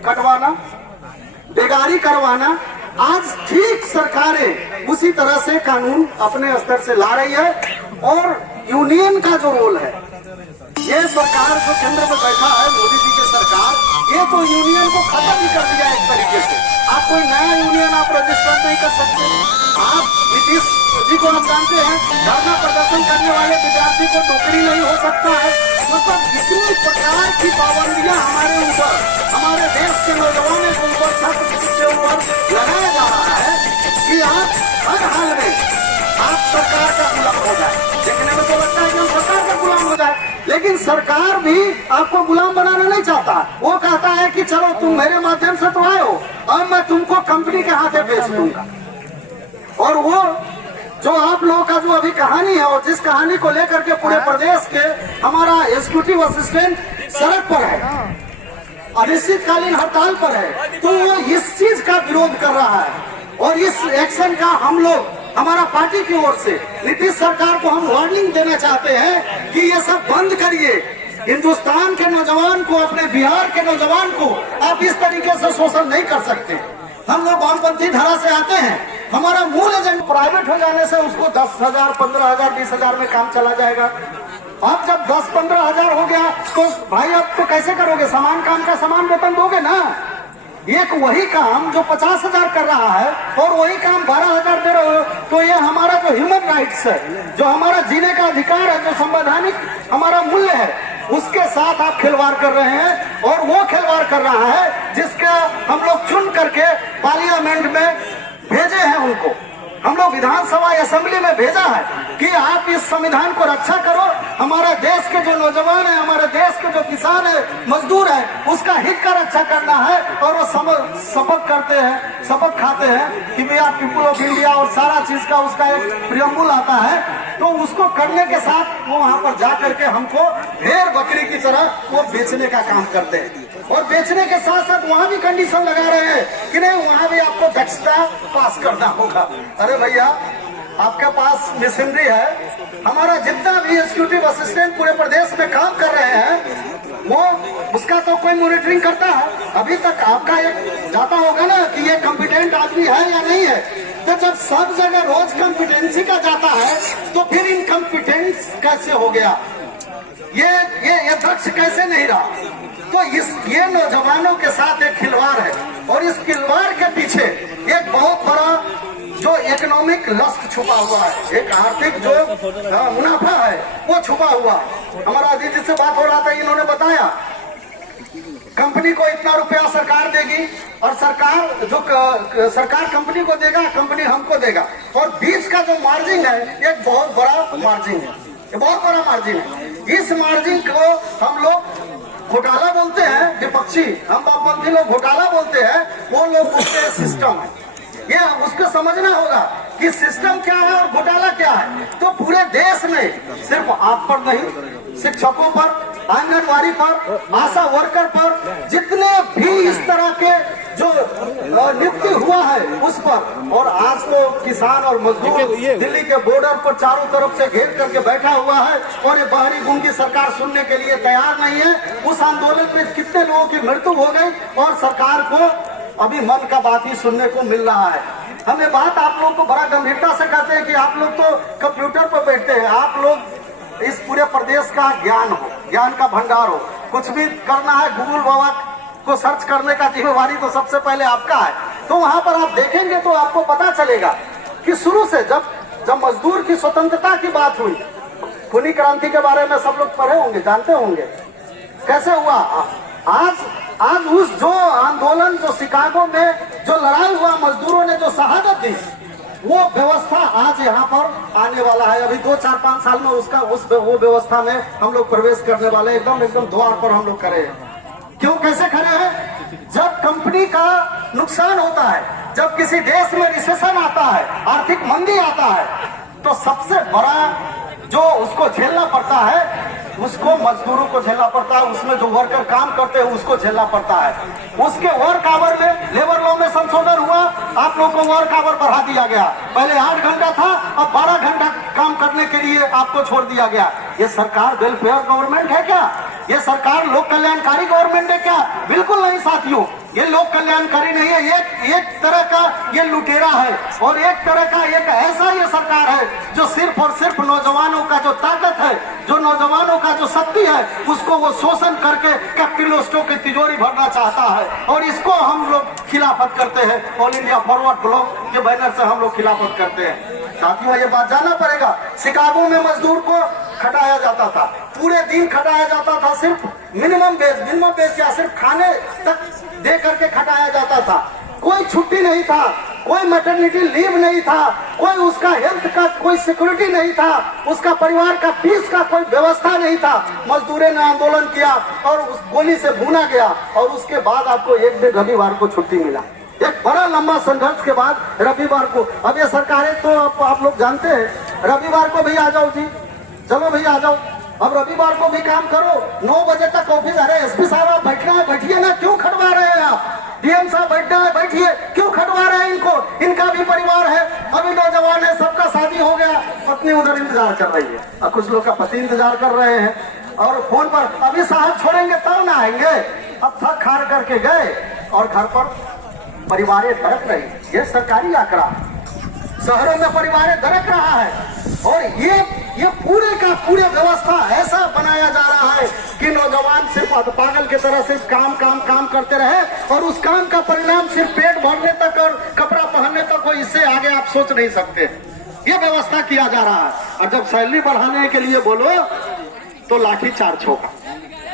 कटवाना, बेगारी करवाना, आज ठीक सरकारें उसी तरह से कानून अपने स्तर से ला रही है। और यूनियन का जो रोल है, ये सरकार जो केंद्र में बैठा है मोदी जी की सरकार, ये तो यूनियन को खत्म ही कर दिया एक तरीके से। आप कोई नया यूनियन आप रजिस्टर नहीं कर सकते। आप नीतीश जी को हम जानते हैं, धरना प्रदर्शन करने वाले विद्यार्थी को नौकरी नहीं हो सकता है। मतलब इतनी प्रकार की पाबंदियां हमारे ऊपर, हमारे देश के नौजवानों के ऊपर, छात्र के ऊपर लगाया जा रहा है कि आप हर हाल में आप सरकार का गुलाम हो जाए। देखने में तो लगता है कि हम सरकार का गुलाम हो जाए, लेकिन सरकार भी आपको गुलाम बनाना नहीं चाहता। वो कहता है कि चलो तुम मेरे माध्यम से तो आए हो, अब मैं तुमको कंपनी के हाथे बेच दूंगा। और वो जो आप लोगों का जो अभी कहानी है, और जिस कहानी को लेकर के पूरे प्रदेश के हमारा एग्जीक्यूटिव असिस्टेंट सड़क पर है, अनिश्चितकालीन हड़ताल पर है, तो वो इस चीज का विरोध कर रहा है। और इस एक्शन का हम लोग, हमारा पार्टी की ओर से नीतीश सरकार को हम वार्निंग देना चाहते हैं कि ये सब बंद करिए। हिंदुस्तान के नौजवान को, अपने बिहार के नौजवान को आप इस तरीके से शोषण नहीं कर सकते। हम लोग वामपंथी धारा से आते हैं, हमारा मूल एजेंडा प्राइवेट हो जाने से उसको 10,000, 15,000, 20,000 में काम चला जाएगा। अब जब 10-15 हजार हो गया तो भाई अब तो कैसे करोगे? समान काम का समान वेतन दोगे ना। एक वही काम जो 50,000 कर रहा है और वही काम 12,000 दे रहे हो, तो ये हमारा जो ह्यूमन राइट्स है, जो हमारा जीने का अधिकार है, जो संवैधानिक हमारा मूल्य है, उसके साथ आप खिलवाड़ कर रहे हैं। और वो खिलवाड़ कर रहा है जिसका हम लोग चुन करके पार्लियामेंट में भेजे हैं, उनको हम लोग विधानसभा असेंबली में भेजा है कि आप इस संविधान को रक्षा करो। हमारे देश के जो नौजवान है, हमारे देश के जो किसान है, मजदूर है, उसका हित का रक्षा करना है। और वो शपथ करते हैं, शपथ खाते हैं कि भैया पीपुल ऑफ इंडिया और सारा चीज का उसका एक प्रियम्बुल आता है। तो उसको करने के साथ वो वहां पर जा करके हमको भेड़ बकरी की तरह वो बेचने का काम करते हैं। और बेचने के साथ साथ वहां भी कंडीशन लगा रहे हैं कि नहीं, वहां भी आपको दक्षता पास करना होगा। अरे भैया, आपके पास मशीनरी है, हमारा जितना भी एग्जीक्यूटिव असिस्टेंट पूरे प्रदेश में काम कर रहे हैं, वो उसका तो कोई मॉनिटरिंग करता है? अभी तक आपका एक जाता होगा ना कि ये कॉम्पिटेंट आदमी है या नहीं है। तो जब सब जगह रोज कॉम्पिटेंसी का जाता है, तो फिर इनकॉम्पिटेंस कैसे हो गया? ये दक्ष कैसे नहीं रहा? तो ये नौजवानों के साथ एक खिलवाड़ है। और इस खिलवाड़ के पीछे एक बहुत बड़ा जो इकोनॉमिक लस्ट छुपा हुआ है, एक आर्थिक जो मुनाफा है वो छुपा हुआ। हमारा अजीत जी से बात हो रहा था, इन्होंने बताया कंपनी को इतना रुपया सरकार देगी और सरकार कंपनी को देगा, कंपनी हमको देगा। और बीच का जो मार्जिन है, एक बहुत बड़ा मार्जिन है, ये बहुत बड़ा मार्जिन है। इस मार्जिन को हम लोग घोटाला बोलते हैं, विपक्षी हम वामपंथी लोग घोटाला बोलते हैं, वो लोग उसके सिस्टम है। ये उसको समझना होगा कि सिस्टम क्या है और घोटाला क्या है। तो पूरे देश में सिर्फ आप पर नहीं, शिक्षकों पर, आंगनवाड़ी पर, आशा वर्कर पर, जितने भी इस तरह के जो नियुक्ति हुआ है उस पर। और आज तो किसान और मजदूर दिल्ली के बॉर्डर पर चारों तरफ से घेर करके बैठा हुआ है और ये बाहरी गुंगी सरकार सुनने के लिए तैयार नहीं है। उस आंदोलन में कितने लोगों की मृत्यु हो गई और सरकार को अभी मन का बात ही सुनने को मिल रहा है। हम ये बात आप लोग को बड़ा गंभीरता से कहते हैं कि आप लोग तो कंप्यूटर पर बैठते हैं, आप लोग इस पूरे प्रदेश का ज्ञान हो, ज्ञान का भंडार हो। कुछ भी करना है, गूगल बाबा को सर्च करने का जिम्मेवारी तो सबसे पहले आपका है। तो वहां पर आप देखेंगे तो आपको पता चलेगा कि शुरू से जब मजदूर की स्वतंत्रता की बात हुई, खूनी क्रांति के बारे में सब लोग पढ़े होंगे, जानते होंगे कैसे हुआ। आज उस जो आंदोलन, जो शिकागो में जो लड़ाई हुआ, मजदूरों ने जो शहादत दी, वो व्यवस्था आज यहाँ पर आने वाला है। अभी 2-4-5 साल में वो व्यवस्था में हम लोग प्रवेश करने वाले, एकदम द्वार पर हम लोग खड़े हैं। क्यों, कैसे खड़े हैं? जब कंपनी का नुकसान होता है, जब किसी देश में रिसेशन आता है, आर्थिक मंदी आता है, तो सबसे बड़ा जो उसको झेलना पड़ता है, उसको मजदूरों को झेलना पड़ता है। उसमें जो वर्कर काम करते हैं उसको झेलना पड़ता है। उसके वर्क आवर में, लेबर लॉ में संशोधन हुआ, आप लोग को वर्क आवर बढ़ा दिया गया। पहले 8 घंटा था, अब 12 घंटा काम करने के लिए आपको छोड़ दिया गया। ये सरकार वेलफेयर गवर्नमेंट है क्या? ये सरकार लोक कल्याणकारी गवर्नमेंट है क्या? बिल्कुल नहीं साथियों, ये लोक कल्याणकारी नहीं है। एक तरह का ये लुटेरा है और एक तरह का एक ऐसा ये सरकार है जो सिर्फ और सिर्फ नौजवानों का जो ताकत है, जो नौजवानों का जो शक्ति है, उसको वो शोषण करके कैपिटलिस्टों की तिजोरी भरना चाहता है। और इसको हम लोग खिलाफत करते हैं। ऑल इंडिया फॉरवर्ड ब्लॉक के बैनर से हम लोग खिलाफत करते हैं। साथियों ये बात जानना पड़ेगा, शिकागो में मजदूर को खटाया जाता था, पूरे दिन खटाया जाता था, सिर्फ मिनिमम बेस या सिर्फ खाने तक दे करके खटाया जाता था। कोई छुट्टी नहीं था, कोई मैटरनिटी लीव नहीं था, कोई उसका हेल्थ का कोई सिक्योरिटी नहीं था, उसका परिवार का फीस का कोई व्यवस्था नहीं था। मजदूरों ने आंदोलन किया और उस गोली से भूना गया और उसके बाद आपको एक दिन रविवार को छुट्टी मिला। एक बड़ा लंबा संघर्ष के बाद रविवार को, अब ये सरकारें तो आप लोग जानते हैं, रविवार को भी आ जाओ जी, चलो भैया आ जाओ, अब रविवार को भी काम करो, 9 बजे तक ऑफिस। अरे एसपी साहब आप बैठना है बैठिए ना, क्यों खटवा रहे हैं आप? डीएम साहब बैठना है बैठिए, क्यों खटवा रहे हैं इनको? इनका भी परिवार है, अभी नौजवान है, सबका शादी हो गया, पत्नी उधर इंतजार कर रही है और कुछ लोग का पति इंतजार कर रहे हैं और फोन पर अभी साहब छोड़ेंगे तब ना आएंगे। अब थक हार करके गए और घर पर परिवारें दरक रही। ये सरकारी आंकड़ा, शहरों में परिवारें दरक रहा है और ये पूरे का पूरे व्यवस्था ऐसा बनाया जा रहा है कि नौजवान सिर्फ पागल की तरह सिर्फ काम करते रहे और उस काम का परिणाम सिर्फ पेट भरने तक और कपड़ा पहनने तक हो, इससे आगे आप सोच नहीं सकते। ये व्यवस्था किया जा रहा है और जब सैलरी बढ़ाने के लिए बोलो तो लाठी चार्ज होगा,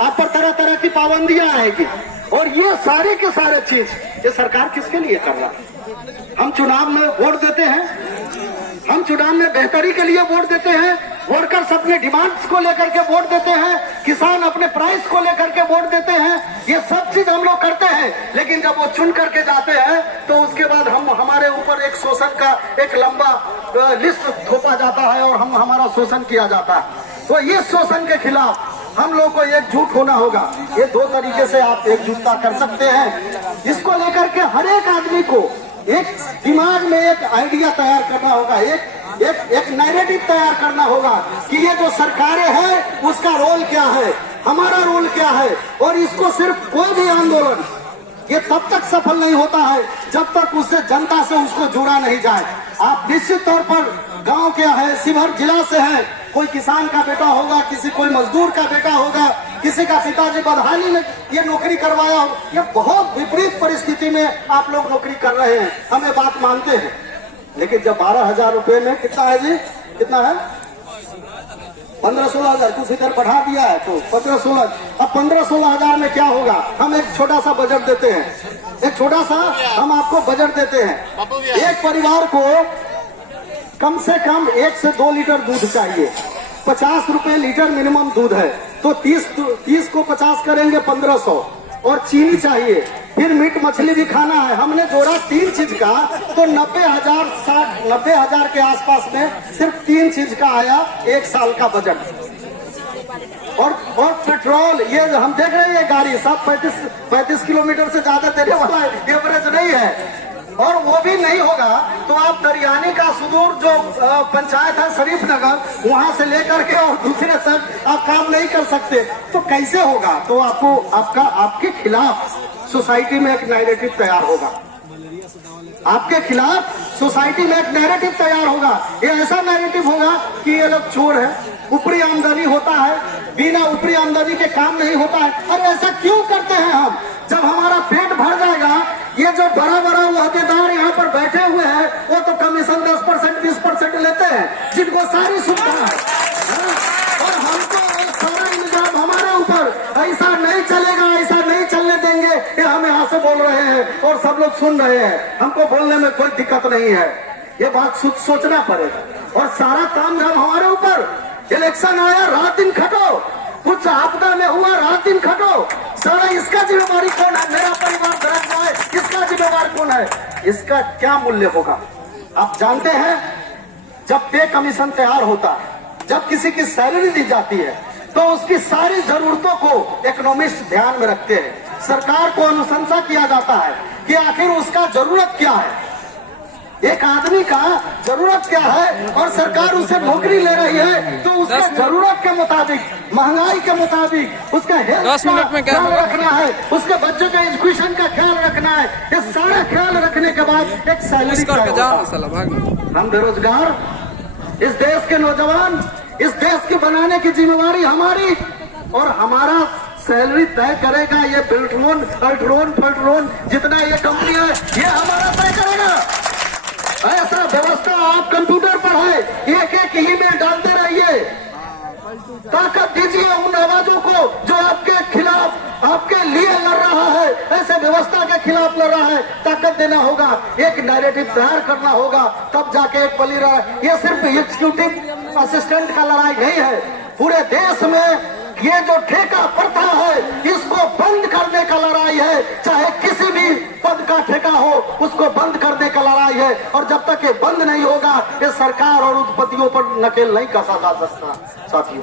आप पर तरह तरह की पाबंदियां आएगी। और ये सारे के सारे चीज ये सरकार किसके लिए कर रहा है? हम चुनाव में वोट देते हैं, हम चुनाव में बेहतरी के लिए वोट देते हैं, वर्कर्स अपने डिमांड्स को लेकर के वोट देते हैं, किसान अपने प्राइस को लेकर के वोट देते हैं, ये सब चीज हम लोग करते हैं। लेकिन जब वो चुन करके जाते हैं तो उसके बाद हमारे ऊपर एक शोषण का एक लंबा लिस्ट थोपा जाता है और हमारा शोषण किया जाता है। तो ये शोषण के खिलाफ हम लोग को एकजुट होना होगा। ये 2 तरीके से आप एकजुटता कर सकते हैं। इसको लेकर के हर एक आदमी को एक दिमाग में एक आइडिया तैयार करना होगा, एक नैरेटिव तैयार करना होगा कि ये जो सरकारें हैं उसका रोल क्या है, हमारा रोल क्या है। और इसको सिर्फ कोई भी आंदोलन ये तब तक सफल नहीं होता है जब तक उससे जनता से उसको जोड़ा नहीं जाए। आप निश्चित तौर पर गांव के है, शिवहर जिला से है, कोई किसान का बेटा होगा, किसी कोई मजदूर का बेटा होगा, किसी का पिताजी बदहाली में ये नौकरी करवाया हो, ये बहुत विपरीत परिस्थिति में आप लोग नौकरी कर रहे हैं, हमें बात मानते हैं। लेकिन जब 12,000 रुपए में कितना है जी, कितना है 15-16 हजार, कुछ इधर बढ़ा दिया है तो 15-16, अब 15-16 हजार में क्या होगा? हम एक छोटा सा बजट देते हैं, एक छोटा सा हम आपको बजट देते हैं। एक परिवार को कम से कम 1 से 2 लीटर दूध चाहिए, 50 रुपए लीटर मिनिमम दूध है, तो 30 को 50 करेंगे 1500, और चीनी चाहिए, फिर मीट मछली भी खाना है। हमने जोड़ा 3 चीज का तो 90,000 के आसपास में सिर्फ 3 चीज का आया 1 साल का बजट। और पेट्रोल ये हम देख रहे हैं, गाड़ी सब 35 किलोमीटर से ज्यादा देने वाला एवरेज नहीं है। और वो भी नहीं होगा तो आप दरियानी का सुदूर जो पंचायत है शरीफ नगर, वहां से लेकर के और दूसरे तक आप काम नहीं कर सकते, तो कैसे होगा? तो आपको आपके खिलाफ सोसाइटी में एक नैरेटिव तैयार होगा, आपके खिलाफ सोसाइटी में एक नैरेटिव तैयार होगा। ये ऐसा नैरेटिव होगा कि ये लोग चोर है, ऊपरी आमदनी होता है, बिना ऊपरी आमदनी के काम नहीं होता है। अरे ऐसा क्यों करते हैं हम? जब हमारा पेट भर जाएगा, ये जो बड़ा बड़ा अहदेदार यहाँ पर बैठे हुए हैं वो तो कमीशन 10% 20% लेते हैं, जिनको सारी सुविधा है, और हमको सारा इंतजाम हमारे ऊपर। ऐसा नहीं चलेगा, ऐसा नहीं चलने देंगे, ये हम यहाँ से बोल रहे हैं और सब लोग सुन रहे हैं, हमको बोलने में कोई दिक्कत नहीं है। ये बात सोचना पड़ेगा। और सारा काम जब हमारे ऊपर, इलेक्शन आया रात दिन खटो, कुछ आपदा में हुआ रात दिन खटो, सारा इसका जिम्मेवारी कौन है? मेरा परिवार दरक जाए, इसका जिम्मेवार कौन है? इसका क्या मूल्य होगा? आप जानते हैं, जब पे कमीशन तैयार होता है, जब किसी की सैलरी दी जाती है, तो उसकी सारी जरूरतों को इकोनॉमिस्ट ध्यान में रखते हैं। सरकार को अनुशंसा किया जाता है कि आखिर उसका जरूरत क्या है। एक आदमी का जरूरत क्या है और सरकार उसे नौकरी ले रही है तो उसका जरूरत के मुताबिक, महंगाई के मुताबिक उसका हेल्थ का ख्याल रखना है, उसके बच्चों के एजुकेशन का ख्याल रखना है। ये सारा ख्याल रखने के बाद एक सैलरी हम बेरोजगार, इस देश के नौजवान, इस देश की बनाने की जिम्मेवारी हमारी, और हमारा सैलरी तय करेगा ये बिल्ट्रोन, अल्ट्रोन, फल्ट्रोन जितना ये कंपनी है ये हमारा तय करेगा। ऐसा व्यवस्था आप कंप्यूटर पर है, एक एक ईमेल डालते रहिए, ताकत दीजिए उन आवाजों को जो आपके खिलाफ, आपके लिए लड़ रहा है, ऐसे व्यवस्था के खिलाफ लड़ रहा है। ताकत देना होगा, एक नैरेटिव तैयार करना होगा, तब जाके एक बली रहा है। ये सिर्फ एग्जीक्यूटिव असिस्टेंट का लड़ाई नहीं है, पूरे देश में ये जो ठेका प्रथा है इसको बंद करने का लड़ाई है। चाहे किसी भी पद का ठेका हो उसको बंद करने का लड़ाई है, और जब तक ये बंद नहीं होगा ये सरकार और उद्योगपतियों पर नकेल नहीं कसा जा सकता। साथियों,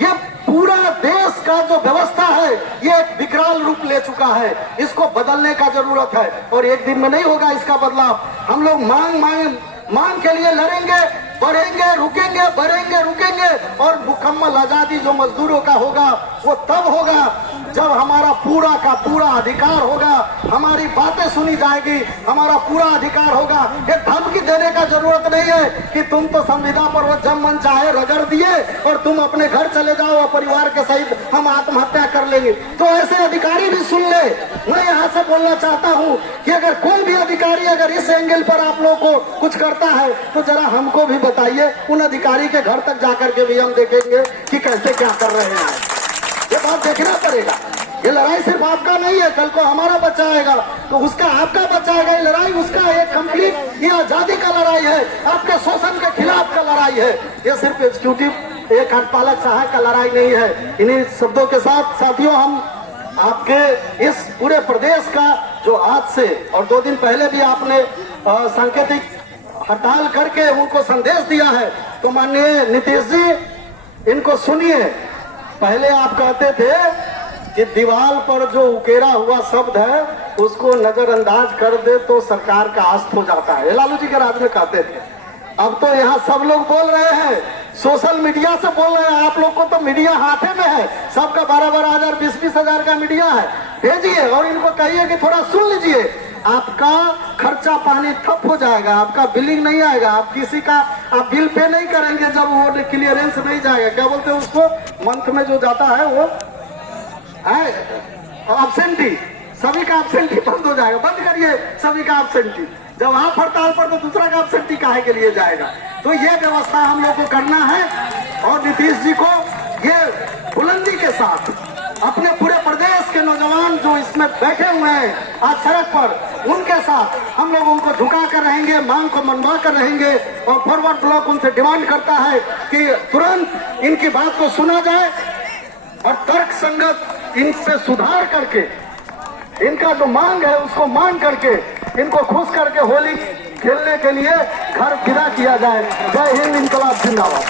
ये पूरा देश का जो व्यवस्था है ये एक विकराल रूप ले चुका है, इसको बदलने का जरूरत है, और एक दिन में नहीं होगा इसका बदलाव। हम लोग मांग के लिए लड़ेंगे, बढ़ेंगे, रुकेंगे, बढ़ेंगे, रुकेंगे, और मुकम्मल आजादी जो मजदूरों का होगा वो तब होगा जब हमारा पूरा का पूरा अधिकार होगा, हमारी बातें सुनी जाएगी, हमारा पूरा अधिकार होगा। ये धमकी देने का जरूरत नहीं है कि तुम तो संविदा पर वो जब मन चाहे रगड़ दिए और तुम अपने घर चले जाओ और परिवार के सहित हम आत्महत्या कर लेंगे, तो ऐसे अधिकारी भी सुन ले। मैं यहाँ से बोलना चाहता हूँ कि अगर कोई भी अधिकारी अगर इस एंगल पर आप लोगों को कुछ करता है तो जरा हमको भी बताइए, उन अधिकारी के घर तक जाकर के भी हम देखेंगे कि कैसे क्या कर रहे हैं। ये बात देखना पड़ेगा। ये लड़ाई सिर्फ आपका नहीं है, कल को हमारा बच्चा आएगा तो उसका, आपका बच्चा आएगा। ये लड़ाई उसका एक कंप्लीट ये आजादी का लड़ाई है, आपके शोषण के खिलाफ का लड़ाई है। ये सिर्फ एग्जीक्यूटिव एक कार्यपालक सहायक का लड़ाई नहीं है। इन्हीं शब्दों के साथ साथियों, हम आपके इस पूरे प्रदेश का जो आज से और 2 दिन पहले भी आपने सांकेतिक हड़ताल करके उनको संदेश दिया है, तो माननीय नीतीश जी इनको सुनिए। पहले आप कहते थे कि दीवार पर जो उकेरा हुआ शब्द है उसको नजरअंदाज कर दे तो सरकार का अस्त हो जाता है, लालू जी के राज में कहते थे। अब तो यहाँ सब लोग बोल रहे हैं, सोशल मीडिया से बोल रहे हैं। आप लोग को तो मीडिया हाथे में है, सबका 12-12 हजार 20-20 हजार का मीडिया है। भेजिए और इनको कहिए कि थोड़ा सुन लीजिए, आपका खर्चा पानी ठप हो जाएगा, आपका बिलिंग नहीं आएगा, आप किसी का आप बिल पे नहीं करेंगे जब वो क्लियरेंस नहीं जाएगा। क्या बोलते हैं उसको, मंथ में जो जाता है वो एब्सेंटी, सभी का एब्सेंटी बंद हो जाएगा। बंद करिए सभी का एब्सेंटी, जब आप हड़ताल पर तो दूसरा का एब्सेंटी काहे के लिए जाएगा। तो ये व्यवस्था हम लोग को करना है, और नीतीश जी को ये बुलंदी के साथ अपने पूरे प्रदेश के नौजवान जो इसमें बैठे हुए हैं आज सड़क पर, उनके साथ हम लोग उनको झुका कर रहेंगे, मांग को मनवा कर रहेंगे। और फॉरवर्ड ब्लॉक उनसे डिमांड करता है कि तुरंत इनकी बात को सुना जाए और तर्क संगत इन पे सुधार करके इनका जो मांग है उसको मान करके इनको खुश करके होली खेलने के लिए घर विदा किया जाए। जय हिंद, इंकलाब जिंदाबाद।